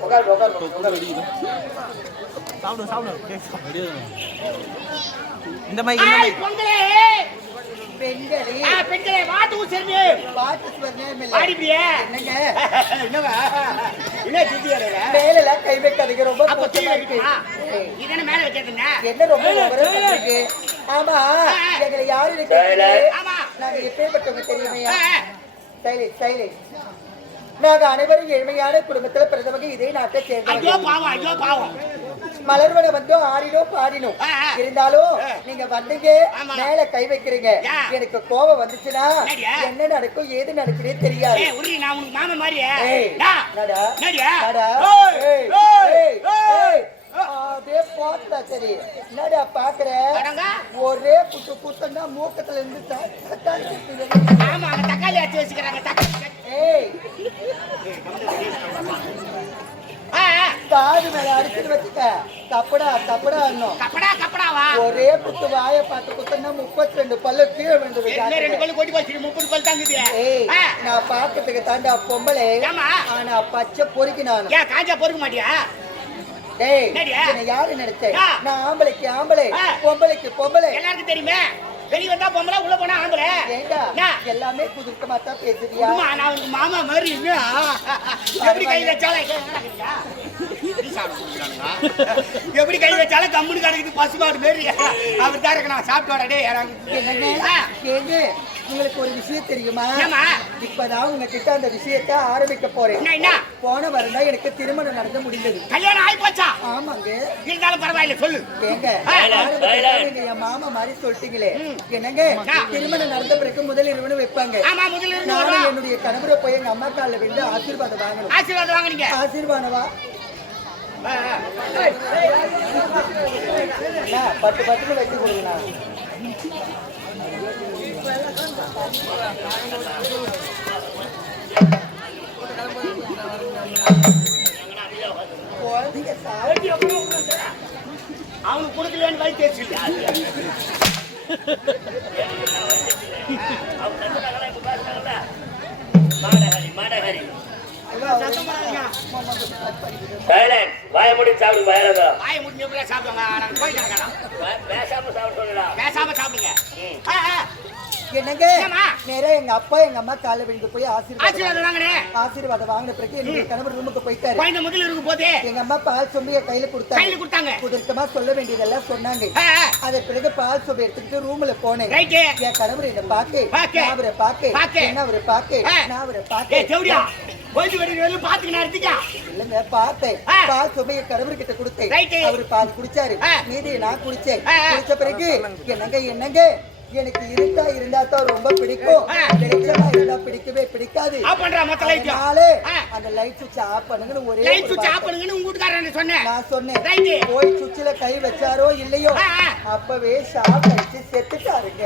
உட்காரு உட்காரு உட்காரு சாப்பிடு சாப்பிடு இந்த பொங்கலே பெண்களே ஆ பெண்களே வாத்து இல்ல என்னங்க என்னவா என்ன சித்தி அடையிற மேல கை வைக்காதீங்க ரொம்ப அப்ப தீ இருக்கு மேல வச்சிருந்தா என்ன ரொம்ப பண்ணிருக்கு ஆமா. எங்களை யாரு கேட்டீங்க ஆமா. நாங்க எப்பேற்பட்டவங்க தெரியுமையா. சைலேஷ் சைலேஷ் நாங்க அனைவரும் ஏழ்மையான குடும்பத்துல பிறந்தவங்க இதே நாட்டை பாவம் மலர்வன வந்து ஆடினோம் பாடினோம். இருந்தாலும். நீங்க வந்தீங்க. மேல கை வைக்கிறீங்க. எனக்கு கோபம் வந்துச்சுன்னா? என்ன நடக்கும் ஏது நடக்குதே தெரியாது. அதே போட்டா சரி என்னடா பாக்குற. ஒரே குத்து குத்துன்னா மூக்கத்துல இருந்து தக்காளி. ஆமா தக்காளி அடிச்சு வச்சுக்கிறாங்க தக்காளி. காது மேல அடிச்சுட்டு வச்சுக்க. கப்படா கப்படா அண்ணும் கப்படா கப்படாவா ஒரே குத்து வாய பார்த்து குத்துனா முப்பத்தி ரெண்டு பல்லு கீழே விழுந்து ரெண்டு. பல்லு கொட்டி போச்சு முப்பது பல் தாங்குது. நான் பாக்கிறதுக்கு தாண்டா பொம்பளை? ஆனா பச்சை பொறுக்கி நானு. ஏன் காஞ்சா பொறுக்க மாட்டியா? டேய் யாரு நினைச்ச? ஆ. நான் ஆம்பளைக்கு ஆம்பளை. பொம்பளைக்கு பொம்பளை. எல்லாருக்கும் தெரியுமே? வெளிய வந்தா பொம்பளை உள்ள போனா ஆம்பளை? ஏண்டா? என்ன? எல்லாமே குதுக்கமா தான் பேசுறியா? உமா, நான் உனக்கு மாமா மாதிரி என்ன? எப்படி கை வச்சாலும் எப்படி கை வச்சாலும் கம்முனு கிடக்குது பசுமாடு மாரி அவர் தான் இருக்கு நான் சாப்பிட்டு வரடே உங்களுக்கு ஒரு விஷயம் தெரியுமா? இப்பதான் உங்ககிட்ட அந்த விஷயத்தை ஆரம்பிக்க போறேன். போன வருடம் எனக்கு திருமணம் நடந்து முடிந்தது. கல்யாணம் ஆகி போச்சா ஆமாங்க. இருந்தாலும் பரவாயில்ல சொல்லு. ஏங்க நீங்க என் மாமா மாதிரி சொல்லிட்டீங்களே. என்னங்க. திருமணம் நடந்த பிறகு முதல் இருவனு வைப்பாங்க. ஆமா முதல்ல இருந்து நானும். என்னுடைய கணவரை போய் எங்க அம்மா காலில் விழுந்து ஆசீர்வாதம் வாங்கணும். ஆசீர்வாதம் வாங்குனீங்க. ஆசீர்வாதவா பத்து வச்சு கொடுங்கண்ணா குழந்தைங்க சாப்பிட்டு அவனுக்கு கொடுக்கலன்னு மாடஹரி. Silence. வாயை மூடி சாப்பிடு பயரதா வாயை முடிஞ்ச எப்படியா சாப்பிடுவாங்க நாங்க போயிட்டாங்க பேசாம சாப்பிட சொல்லலாம் பேசாம சாப்பிடுங்க. என்னங்க என்னம்மா? நேரா எங்க அப்பா எங்க அம்மா காலை விழுந்து போய் ஆசீர்வாதம் ஆசீர்வாதம் வாங்கினே ஆசீர்வாதம் வாங்கின பிறகு என்னுடைய கணவர் ரூமுக்கு போயிட்டாரு குழந்தை முதல்ல இருக்கும் போதே எங்க அம்மா பால் சொம்பி என் கையில கையில கொடுத்தாங்க கொடுத்தாங்க குதர்க்கமா சொல்ல வேண்டியதெல்லாம் சொன்னாங்க. அத பிறகு பால் சொம்பி எடுத்துக்கிட்டு ரூம்ல போனேன் என் கணவர் என்ன பாக்கு. நான் அவரை பாக்கு. என்ன அவரை பாக்கு. நான் அவரை பாக்கு போயிட்டு வெளியே வெளியே பாத்துக்க நடத்திக்கா இல்லங்க பார்த்தேன். பால் என் கணவர் கிட்ட கொடுத்தேன். அவரு பால் குடிச்சாரு. மீதி நான் குடிச்சேன். குடிச்ச பிறகு என்னங்க என்னங்க எனக்கு இருட்டா இருந்தா தான் ரொம்ப பிடிக்கும். வெளிச்சமா இருந்தா பிடிக்கவே பிடிக்காது அதனால. அந்த லைட் சுவிட்ச் ஆஃப் பண்ணுங்கன்னு ஒரே லைட் சுவிட்ச் ஆஃப். பண்ணுங்கன்னு உங்க வீட்டுக்காரன் சொன்னேன் நான் சொன்னேன். போய் சுவிட்சில் கை வச்சாரோ இல்லையோ. அப்பவே ஷாக் அடிச்சு செத்துட்டாருங்க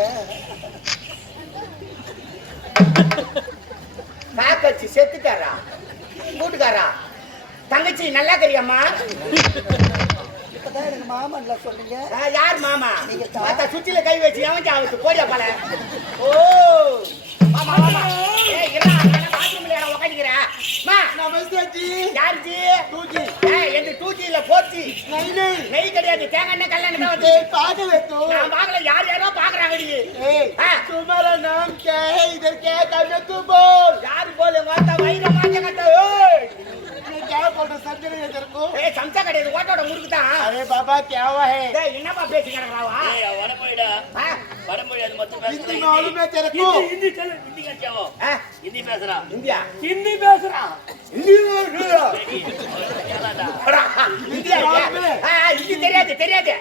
காக்கச்சி செத்துட்டாரா வீட்டுக்காரா தங்கச்சி நல்லா தெரியாமா இப்பதான் எனக்கு மாமன்ல சொன்னீங்க. யார் மாமா? நீங்க தாத்தா சுத்தில கை வச்சு அவன் ஆபத்து. போடியா பல? ஓ. மாமா மாமா. ஏய் மா நமஸ்தே யார் ஜி டூ ஜி ஏய் டூ ஜி ஃபோர் ஜி கிடையாது. தேங்காய் எண்ணெய் கல்ல எண்ணெய் பாக்கல யார் யாரோ பாக்குறாங்க நீ ஏய் சுமாரா நாம் கே இதர் ஏ சம்சா கிடையாது முறுக்கு தான் அரே பாபா என்னப்பா பேசி கிடக்குறாவா ஏய் வர போய்டா வர அது மொத்தம் பேசுற ஹிந்தி மாலுமே ஹிந்தி தெல ஹிந்தி கேச்சாவோ ஹிந்தி ஹிந்தி பேசுறா. ஹிந்தி பேசுறா. ஹிந்தி தெரியாது தெரியாது.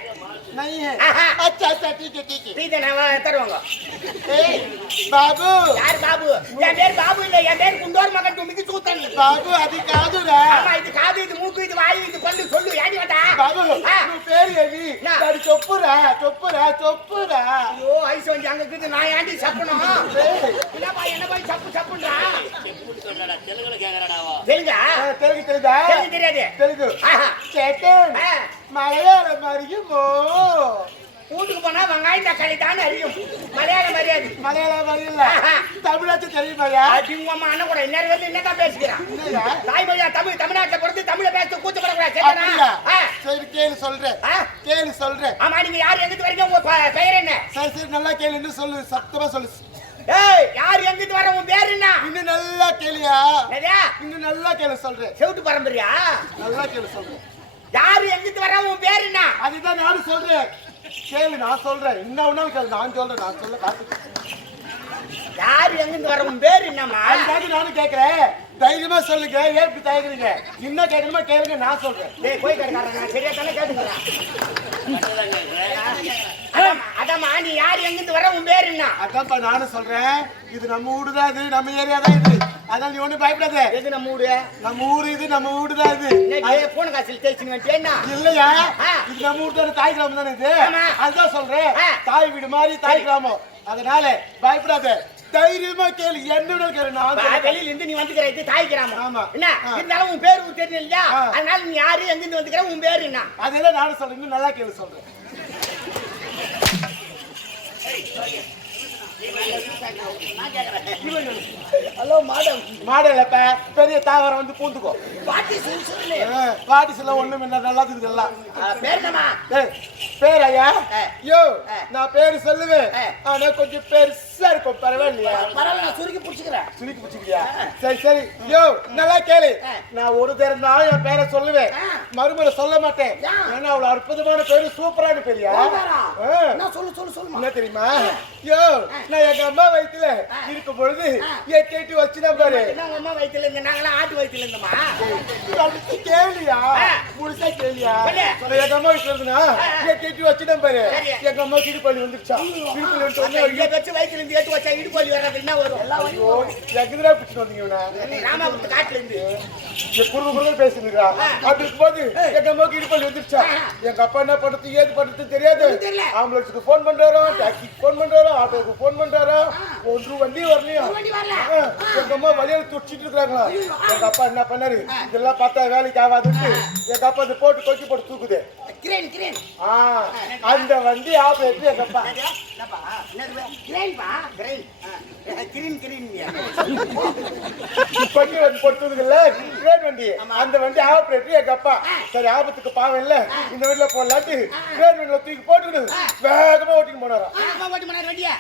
नहीं है ஆஹா. अच्छा अच्छा ठीक है ठीक है இது நான் தருவாங்க ए, बाबू யார் பாபு என் பேர் பாபு இல்ல என் பேர் குண்டோர் மகன் டொமக்க டுமிக்கு சூத்தனி బాబు అది కాదురా ஆமா இது காது இது மூக்கு இது வாய் இது பல்லு சொல்லு ஏடி வந்தா బాబు ஆ. నువ్వు పేరు ఏమి నా. దాని చెప్పురా చెప్పురా చెప్పురా ஐயோ ஐஸ் வந்து அங்க இருக்குது நான் ஏன்டி சப்பணும் என்னப்பா என்ன போய் சப்பு சப்புன்றா தெரியுங்க ఆ, తెలుగు తెలుదా தெரியும் தெரியாது తెలుగు ஆஹா. చేతన్ ஆ. மலையாளம் அறியுமோ வீட்டுக்கு போனா வெங்காயம் தக்காளி தானே அறியும் மலையாளம் மரியாதை. மலையாளம் அறியல தமிழ்நாட்டு தெரியும் அதிகமா அண்ணன் கூட இன்னொரு வந்து என்னதான் பேசுகிறான் தாய்மொழியா தமிழ் தமிழ்நாட்டை பிறந்து தமிழ பேச கூத்து பண்ணக்கூடாது சரி கேளு சொல்றேன். கேளு சொல்றேன். ஆமா நீங்க யார் எங்கிட்டு வரீங்க? உங்க பெயர் என்ன? சரி சரி நல்லா கேளுன்னு சொல்லு சத்தமா சொல்லு. ஏய் யார் எங்கிட்டு வர உன் பேர் என்ன? இன்னும் நல்லா கேளியா? இன்னும் நல்லா கேளு சொல்றேன். செவிட்டு பரம்பரையா நல்லா கேளு சொல்றேன். யார் எங்கிட்டு வர உன் பேர் என்ன? அதுதான் நானும் சொல்றேன். கேளு நான் சொல்றேன். இன்னும் ஒன்னும் கேளு. நான் சொல்றேன். நான் சொல்ல காத்து யார் எங்கிட்டு வர உன் பேர் என்னம்மா? அதுக்காக நானும் கேட்கிறேன் தைரியமா சொல்லுங்க. ஏன் இப்படி தயங்குறீங்க? இன்னும் கேட்கணுமா கேளுங்க. நான் சொல்றேன். டேய் போய் கடைக்காரன் நான் சரியா தானே கேட்டுக்கிறேன். அதாம்மா, நீ யார் எங்கிட்டு வர உன் பேர் என்ன? அதான்ப்பா நானும் சொல்றேன். இது நம்ம தான் இது நம்ம ஏரியா தான் இது. அதனால நீ ஒண்ணும் பயப்படாத. எது நம்ம ஊரு? நம்ம ஊரு இது நம்ம வீடு தான் இது போன காசில் தேய்ச்சிங்க இல்லையா. இது நம்ம வீட்டு தானே தாய் கிராமம் தானே இது. அதுதான் சொல்றேன். தாய் வீடு மாதிரி தாய் கிராமம். அதனால பயப்படாத. தைரியமா கேளு. என்ன. வெளியில இருந்து நீ வந்துக்கிற இது தாய் கிராமம். ஆமா. என்ன. இருந்தாலும் உன் பேர் தெரியல இல்லையா. அதனால நீ யாரு எங்க இருந்து வந்துக்கிற உன் பேர் என்ன? அதெல்லாம் நானும் சொல்றேன். நல்லா கேளு சொல்றேன். ஹலோ மேடம் மாடலப்ப பெரிய தாவரம் வந்து பூந்துக்கோ. பாட்டி சொல்லு பாட்டிஸ் எல்லாம் ஒண்ணும் என்ன நல்லா இருக்குது எல்லாம் பேர் பேர் ஐயா. யோ. நான் பேரு சொல்லுவேன். ஆனா கொஞ்சம் பெருசா இருக்கும் பரவாயில்லையா? பரவாயில்ல நான் சுருக்கி பிடிச்சிக்கிறேன். சுருக்கி பிடிச்சிக்கியா சரி சரி. யோ நல்லா கேளு. நான் ஒரு தரம் தான் என் பேரை சொல்லுவேன். மறுமுறை சொல்ல மாட்டேன். ஏன்? ஏன்னா அவ்வளவு அற்புதமான பேரு சூப்பரான பேரியா? சொல்லு சொல்லு சொல்லுமா? என்ன தெரியுமா? யோ நான் எங்க அம்மா வயித்துல இருக்கும் பொழுது எட்டு எட்டு வச்சுனா பாரு. அம்மா வயித்துல இருந்து நாங்களாம் ஆட்டு வயித்துல இருந்தோமா? கேளியா. முழுசா கேளியா? சொல்லு. சொல்ல எங்க அம்மா வீட்டுல இருந்தா எட்டு எட்டு வச்சுனா பாரு. எங்க அம்மா கிடிப்பள்ளி வந்துருச்சா? கிடிப்பள்ளி வந்துட்டு அந்த இருந்து எடுத்து வச்சா இடுப்பள்ளி வர்றது என்ன வரும்? ஐயோ எங்கடா பிடிச்சிட்டு வந்தீங்க ராமாபுரத்து காட்டுல இருந்து. குறுகு குறுகு பேசுறா அப்படி இருக்கும்போது எங்க அம்மாவுக்கு வந்துருச்சா? எங்க அப்பா என்ன பண்றது ஏது பண்றது தெரியாது. ஆம்புலன்ஸுக்கு ஃபோன் பண்றாரோ டாக்ஸிக்கு ஃபோன் பண்றாரோ ஆட்டோக்கு ஃபோன் பண்றாரோ ஒன்று வண்டி வரலையா? எங்க அம்மா வழியில துடிச்சிட்டு இருக்காங்களா எங்க அப்பா என்ன பண்ணாரு? இதெல்லாம் பார்த்தா வேலைக்கு ஆகாதுன்ட்டு எங்க அப்பா இந்த போட்டு கொக்கி போட்டு தூக்குது. Crane crane. ஆ, அந்த வண்டி ஆபரேட்டர் எங்க அப்பா. என்னப்பா? என்னது கிரேன்பா? கிரேன் கிரீன் கொக்கி வந்து போட்டுதுங்கல்ல கிரேன் வண்டி அந்த வண்டி ஆபரேட்டர் எங்க அப்பா. சரி ஆபத்துக்கு பாவம் இல்ல. இந்த வண்டியில போடலாட்டு கிரேன் வண்டியில தூக்கி போட்டுக்கிட்டு வேகமா ஓட்டிட்டு போனாரா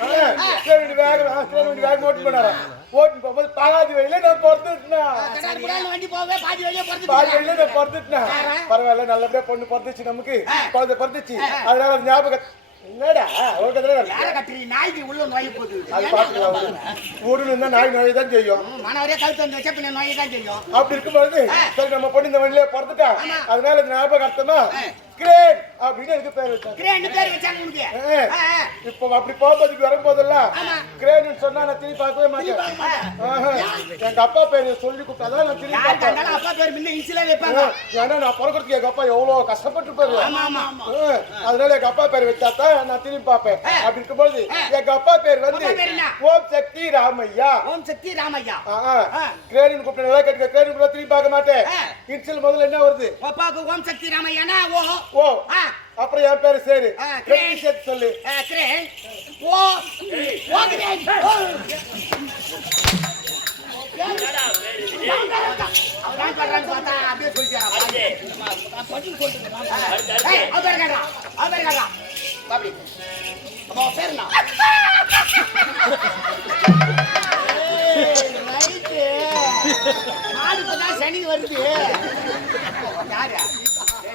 கிரேன் வண்டி வேகமா கிரேன் வண்டி வேகமா ஓட்டி போனாரா ஓட்டி போகும்போது பாதி வழியில நான் பொறுத்துட்டேன் பாதி வழியில நான் பொறுத்துட்டேன் பரவாயில்ல நல்லபடியா பொண்ணு பொறுத்துச்சு நமக்கு. குழந்தை பொறுத்துச்சு. அதனால அது ஞாபகம் என்னடா? ஒரு கதை யார கத்திரி நாய்க்கு உள்ள நோய் போகுது. அது பாத்துக்கலாம் ஊடுல இருந்தா நாய் நோய் தான் செய்யும் மனவரே கழுத்து வந்து வச்சா பின்ன நோய் தான் தெரியும் அப்படி இருக்கும்போது சரி நம்ம பொண்ணு இந்த வழியில பிறந்துட்டா. அதனால இது ஞாபகார்த்தமா கிரேட் அப்படின்னு எனக்கு பேர் வச்சாங்க. கிரேன் பேர் வச்சாங்க உனக்கு. இப்போ அப்படி போகும்போதுக்கு வரும்போதெல்லாம் ஆமா. கிரேட்னு சொன்னா நான் திரும்பி பார்க்கவே மாட்டேன். எங்க அப்பா பேர் சொல்லி கொடுத்தாதான் நான் திரும்பி அப்பா பேர் முன்ன இன்சிலா வைப்பாங்க. ஏன்னா நான் பிறக்கிறதுக்கு எங்க அப்பா எவ்வளவு கஷ்டப்பட்டிருப்பாரு. ஆமா ஆமா ஆமா. ஆ, அதனால எங்க அப்பா பேர் வச்சா தான் நான் திரும்பி பார்ப்பேன். அப்படி இருக்கும்போது எங்க அப்பா பேர் வந்து பேர்? ஓம் சக்தி ராமையா. ஓம் சக்தி ராமையா. ஆ, கிரேடின் கூப்பிட்டு நல்லா கேட்டுக்க. கிரேடின் கூட திரும்பி பார்க்க மாட்டேன். ஆ. இன்சில் முதல்ல என்ன வருது? அப்பாவுக்கு ஓம் சக்தி ராமையானா? ஓ ஓ ஆ அப்புறம் என் பேரு சேரு. சேர்த்து சொல்லு. ஓ மாடு இப்பதான் சனி வருது. யாரு?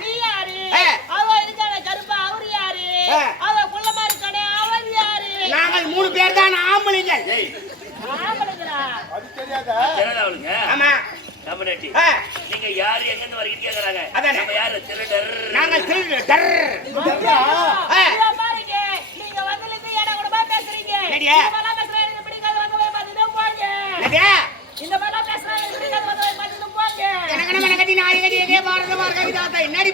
நீ யாரு. அவ இருக்கான கருப்பா அவரு யாரு. அவ குள்ளமா இருக்கானே அவர் யாரு நாங்கள் மூணு பேர் தான் ஆம்பளைங்கள் ஏய், ஆம்பளைங்களா அது தெரியாதா தெரியாதா அவளுங்க? ஆமா. ஆ, நீங்க யாரு எங்கிருந்து வரீங்கன்னு கேக்குறாங்க. அதானே. நம்ம யாரு? திருடர். நாங்கள் திருடு டர் ஆ. இத பாருங்க நீங்க வந்ததுல ஏடா கூடமா பேசுறீங்க பிடிக்காது வந்து போய் பார்த்துட்டு போங்க என்னது? இந்த மாதிரிலாம் பேசுறா எனக்கு பிடிக்காது வந்து போய் பார்த்துட்டு போங்க எனக்கு என்ன மெனக்கட்டி நாய் கட்டி எங்கே பாரத என்னடி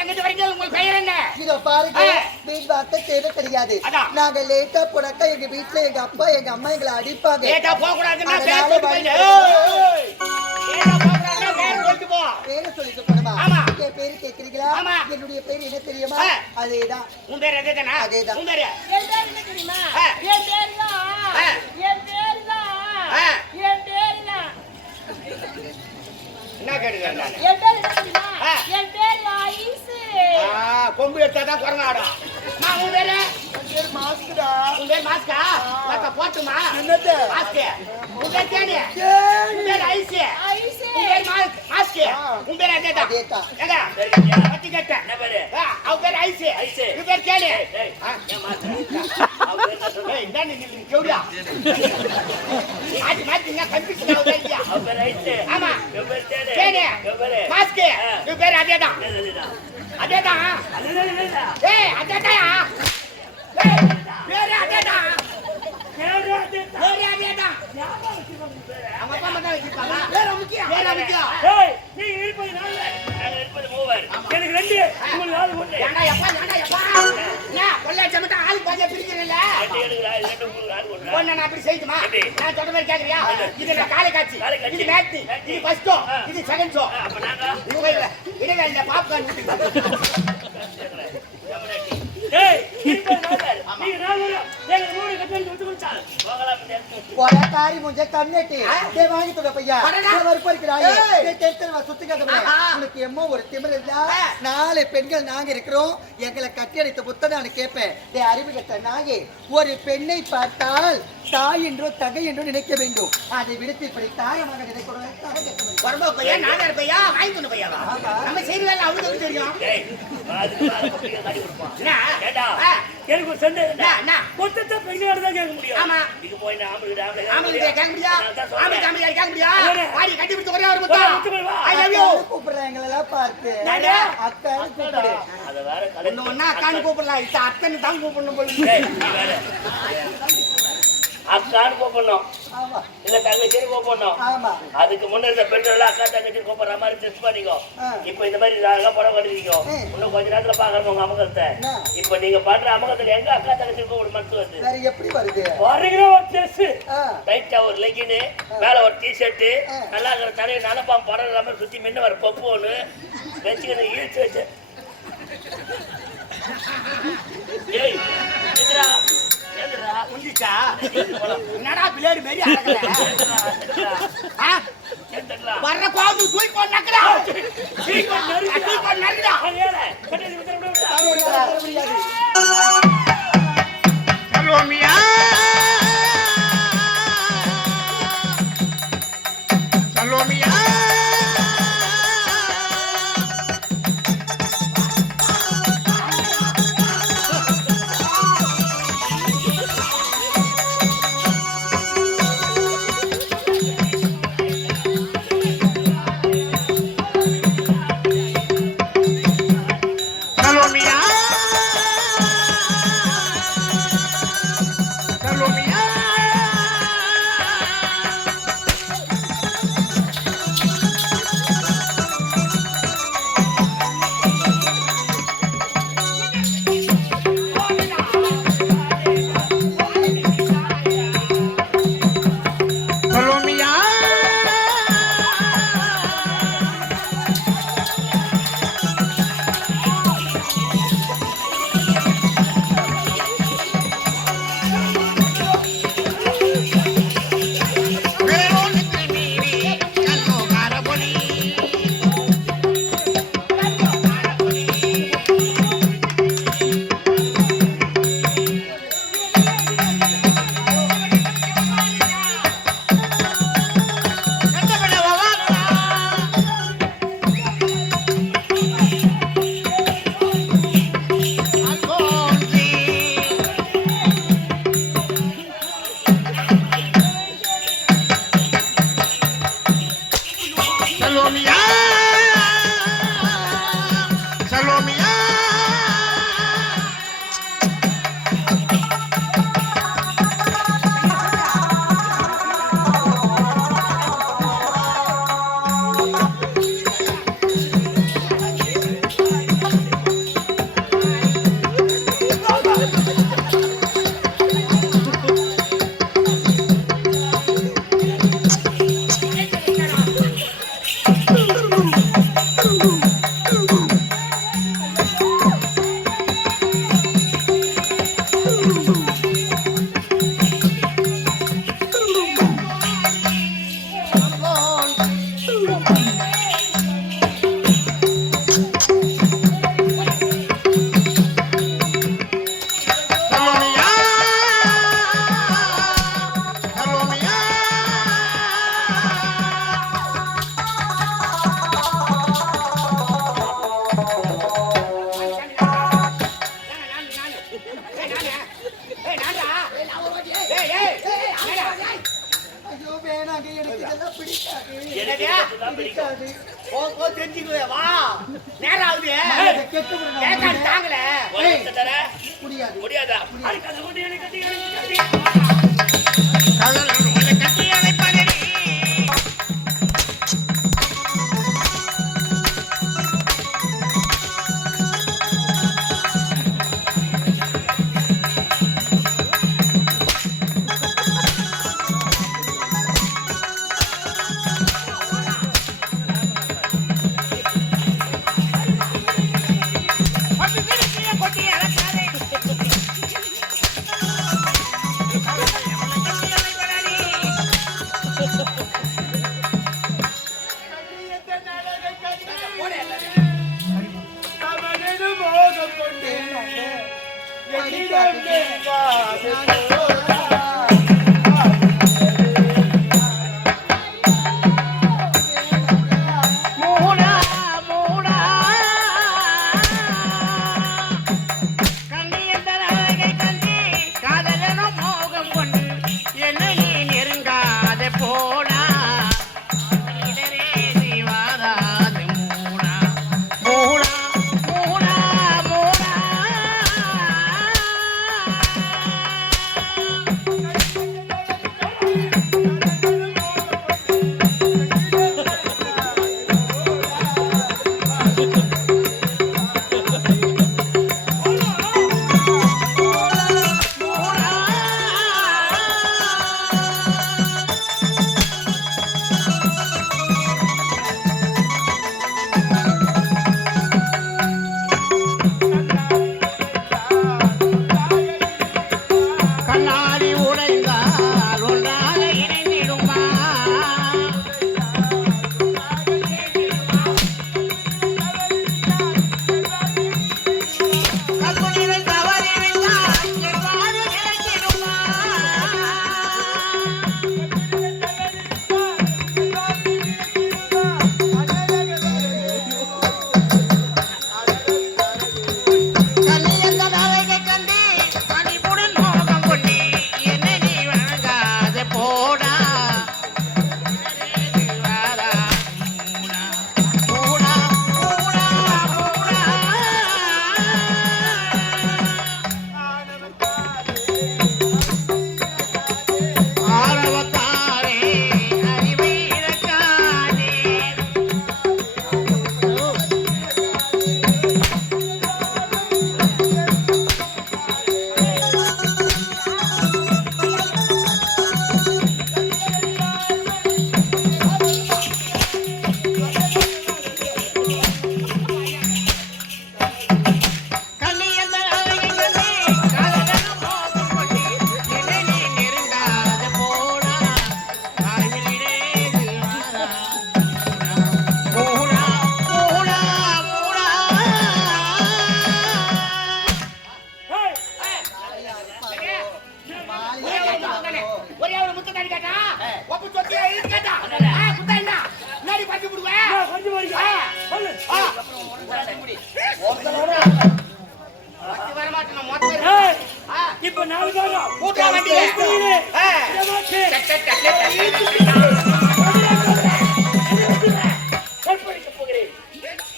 எங்கிட்டு உங்கள் பெயர் என்ன இதோ பாருங்க. வீண் வார்த்தை தேவை கிடையாது. நாங்க லேட்டா போனாக்கா எங்க வீட்டுல எங்க அப்பா எங்க அம்மா எங்களை அடிப்பாங்க லேட்டா போக கூடாதுன்னா பேர் சொல்லிட்டு பேர் சொல்லிட்டு போ பேரை சொல்லிட்டு போனமா ஆமா. என் பேரு கேக்குறீங்களா ஆமா. என்னுடைய பேர் என்ன தெரியுமா. அதேதான் உன் பேர் அதேதானா அதேதான். உன் பேரு என் பேர் என்ன தெரியுமா ஆ. என் பேர் தான் ஆ. என் பேர் தான் ஆ. என் பேர் தான் என்ன கேட்டுக்கிறேன் நானு என் பேர் என்ன தெரியுமா ஆ. என் பேர் ஐசு ஆ, கொம்பு எடுத்தா தான் குரங்கு ஆடும் அம்மா, உன் பேரு மாஸ்டரா உன் பேர் மாஸ்கா மத்த போட்டுமா என்னது? மாஸ்கு உன் பேர் தேனி உன் பேர் ஐசி ஐசு உன் பேர் மாஸ்க் மாஸ்கு உன் பேர் அதேதான் அதேதான். ஏங்க சரிங்க. பத்தி கேட்ட என்ன பேரு? அவ பேர் ஐசி ஐசு. உன் பேர் தேனி ஏய், ஏய், ஏன் மாத்துற? அவ பேர் என்ன சொல்ற? ஏய் என்ன நீ நீ கேவுடியா மாத்தி மாத்தி என்ன கன்ஃபியூஷன் ஆகுது இல்லையா அவ பேர் ஐசு. ஆமா. இவ பேர் தேனு. தேனி இவ பேரு? மாஸ்கு ஆ. உன் பேர் அதேதான்? அதேதான். ஏய் அதேதான்யா ஏய் பேரு அதேதான் பேரு அதுதான். பேரு அதேதான் அவங்க அப்பா மட்டும் வச்சிருப்பாங்க. வேற முக்கியம் வேற முக்கியம் ஏய், நீங்க இருப்பது நாலு. இருப்பது மூவர். எனக்கு ரெண்டு உங்களுக்கு நாலு ஒண்ணு. ஏண்டா எப்பா ஏண்டா எப்பா என்ன கொள்ளை சமட்டா ஆள் பாதியா பிரிக்கிறீல்ல ரெண்டு எடுக்கிறா, இது ரெண்டு உங்களுக்கு நாலு ஒண்ணா? ஒண்ணு நான் அப்படி செய்யுமா? நான் சொல்ற மாதிரி கேக்குறியா இது நான் காலை காட்சி. இது மேட்னி இது ஃபர்ஸ்ட் ஷோ. இது செகண்ட் ஷோ ஆ, அப்ப நாங்க இவங்க இல்ல இடவே இல்ல பாப்கார்ன் ஏய், இருப்பது நாலு. நீங்க நாலு பேரும். எங்களுக்கு மூணு கொலக்காரி முஞ்ச கண்ணெட்டி. டே வாங்கி தொட பையா. வறுப்பு இருக்கிறாய். உனக்கு எம்மோ ஒரு திமிர் ஆ. நாலு பெண்கள் நாங்க இருக்கிறோம். எங்களை கட்டி அடைத்த புத்த நான் கேட்பேன் டே அறிவு கட்ட நாயே ஒரு பெண்ணை பார்த்தால் தாய் என்றோ தகை என்றோ நினைக்க வேண்டும். அதை விடுத்து இப்படி தாயமாக. எனக்கு ஒரு சந்தேகம்? பெண்ணோட தான் கேட்க முடியும். ஆமா. இது போய் நான் ஆம்பளை கிட்ட ஆம்பளை ஆம்பளை கிட்ட கேட்க முடியா நான் தான் ஆம்பளை சொல்றேன். ஆம்பளை கேட்க முடியா? அதானே. வாடி கட்டி பிடிச்ச ஒரே ஒரு முத்தம். ஐ லவ் யூ பார்த்து. கூப்பிடு அதை வேற ஒண்ணா அக்கான்னு கூப்பிடலாம். இது அத்தனை தான் கூப்பிடணும் போல அக்கான்னு கூப்பிடணும் இல்ல தங்கச்சின்னு கூப்பிடணும் அதுக்கு முன்ன இருந்த பெண்கள் அக்கா தங்கச்சி கூப்பிடுற மாதிரி டெஸ்ட் பண்ணிக்கோ. இப்ப இந்த மாதிரி நாங்க படம் கட்டிருக்கோம் ம். இன்னும் கொஞ்ச நேரத்துல பாக்குறோம் உங்க அமகத்தை? இப்ப நீங்க பண்ற அமகத்துல எங்க அக்கா தங்கச்சி கூப்பிட மட்டும் வருது? எப்படி வருது? வரீங்க ஒரு ட்ரெஸ் ஆ. லைட்டா ஒரு லெகின் மேல ஒரு டிஷர்ட். நல்லா இருக்கிற தலையை நனப்பாம் படம் இல்லாம சுத்தி மின்ன வர பப்பு ஒண்ணு வச்சுக்கிட்டு இழுத்து வச்சு. ஏய் எதுடா என்னடா பிளேடு மாரி வர்ற கோவத்துக்கு தூக்கி போட்டு நக்குறா. தூக்கி போட்டு நறுக்கு, தூக்கி போட்டு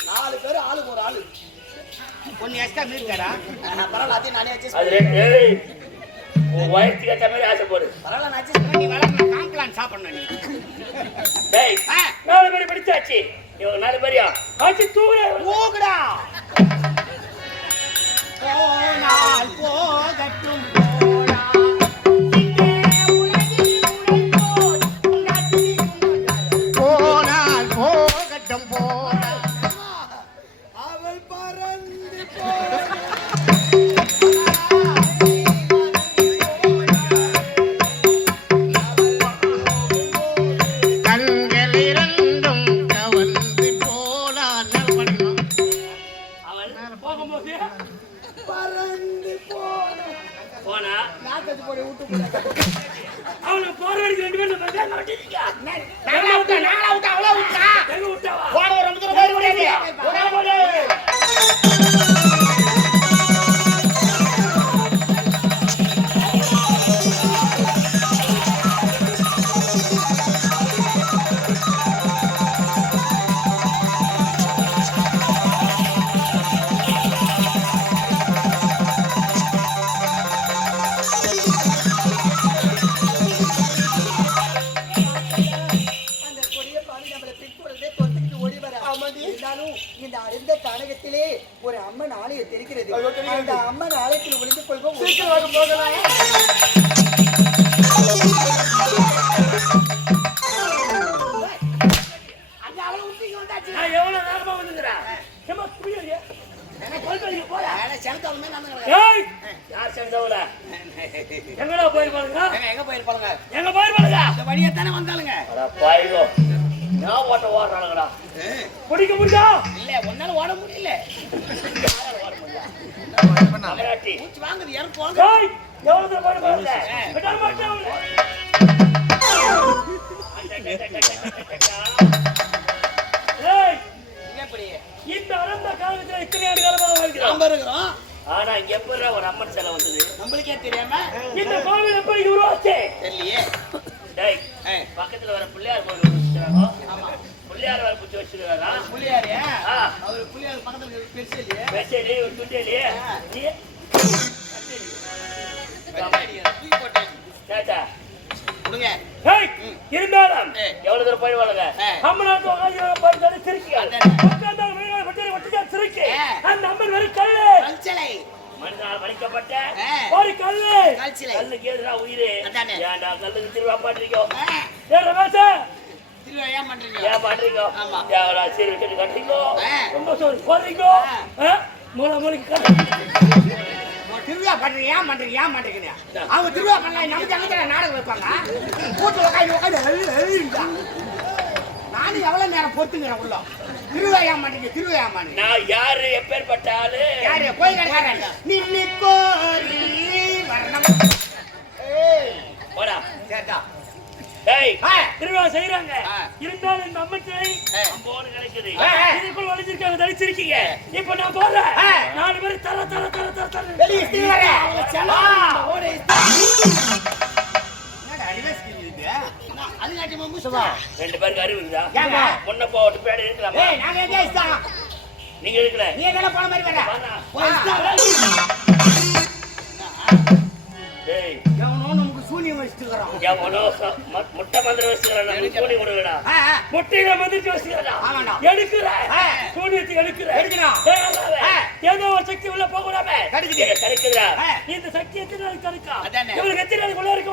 நாலு பேர் ஆளுக்கு ஒரு ஆளு. ஒன்னு எக்ஸ்ட்ரா மீட்டடா பரவாயில்ல அதே நானே வச்சு வயசுக்கு ஏற்ற மாதிரி ஆசைப்படு பரவாயில்ல நான் நீ வளர்க்கணும் காம்ப்ளான் சாப்பிடணும் நாலு பேர் பிடிச்சாச்சு. இவங்க நாலு பேரியா? ஆச்சு தூக்குற தூக்குடா போனால் போகட்டும். போ பிடிக்க முடியா? இல்ல ஒன்னால ஓட முடியல. வாங்குது வாங்க. ஏய் எவ்வளவு தூரம் போய் பாருங்க. விட மாட்டேன் இந்த அனந்த காலத்துல இத்தனை ஆண்டு காலமாக வாழ்கிறோம் ஆனா இங்க எப்படி ஒரு அம்மன் சிலை வந்தது? நம்மளுக்கே தெரியாம. இந்த கோவில் எப்ப இது உருவாச்சு. தெரியலையே. பக்கத்துல வர பிள்ளையார் கோவில் பிள்ளையார் வர பிடிச்சி வச்சிருக்காரா? புள்ளியாரு. அவர் புள்ளியார் பக்கத்துல இருக்கிற பெருசு இல்லையே வெச்சேடி ஒரு ஏய் இருந்தாலும். எவ்வளவு தூரம் போய் வாழுங்க? ஏ. அம்மனாத்து உட்காந்து பாருங்க சிரிக்கி. உட்கார்ந்தா வெளியில வட்டி வட்டி சிரிக்கி. அந்த அம்மன் வெறும் கல்லு. மனிதனால் வலிக்கப்பட்ட. ஒரு கல்லு. கல்லுக்கு எதிரா உயிரு. ஏன்டா கல்லுக்கு ஆ, ஏன் பண்றீங்க? ஆமா. சீர் விட்டு கட்டுறீங்க. ரொம்ப சோறு போடுறீங்க ஆ. மூளை மூளைக்கு திருவிழா பண்றீங்க ஏன் பண்றீங்க ஏன் பண்றீங்க அவங்க திருவிழா பண்ணலாம் நமக்கு அங்க தானே நாடகம் வைப்பாங்க. கூட்டு உட்காந்து உட்காந்து நானும் எவ்வளவு நேரம் பொறுத்துங்கிறேன் உள்ள. திருவிழா ஏன் மாட்டீங்க திருவிழா ஏன் மாட்டீங்க? நான் யாரு எப்பேற்பட்ட ஆளு? யாரு? போய் கிடைக்காரன் நின்னு கோரி வரணும். ஏய் போடா. திருவிழா செய்யறாங்க. இருந்தாலும் இந்த ஆ. அம்போடு கிடைக்குது. இதுக்குள் வலிச்சிருக்காங்க தலிச்சிருக்கீங்க இப்ப நான் போறேன். நாலு பேர் தர தர தர தர தர. வெளியே ரெண்டு பேருக்கு அறிவு இருக்குதா? பொண்ணை போட்டு பேட இருக்கலாமா நாங்க இருக்கல நீ போன மாதிரி வர டேய் சூனியம் முட்டை மந்திரம் வச்சுக்கிறான் முட்டையில மந்திரிச்சு வச்சுக்கிறான் எடுக்கிற ஏதோ ஒரு சக்தி உள்ள போக கூடாம இந்த சக்தி எத்தனை நாளைக்கு உள்ள இருக்க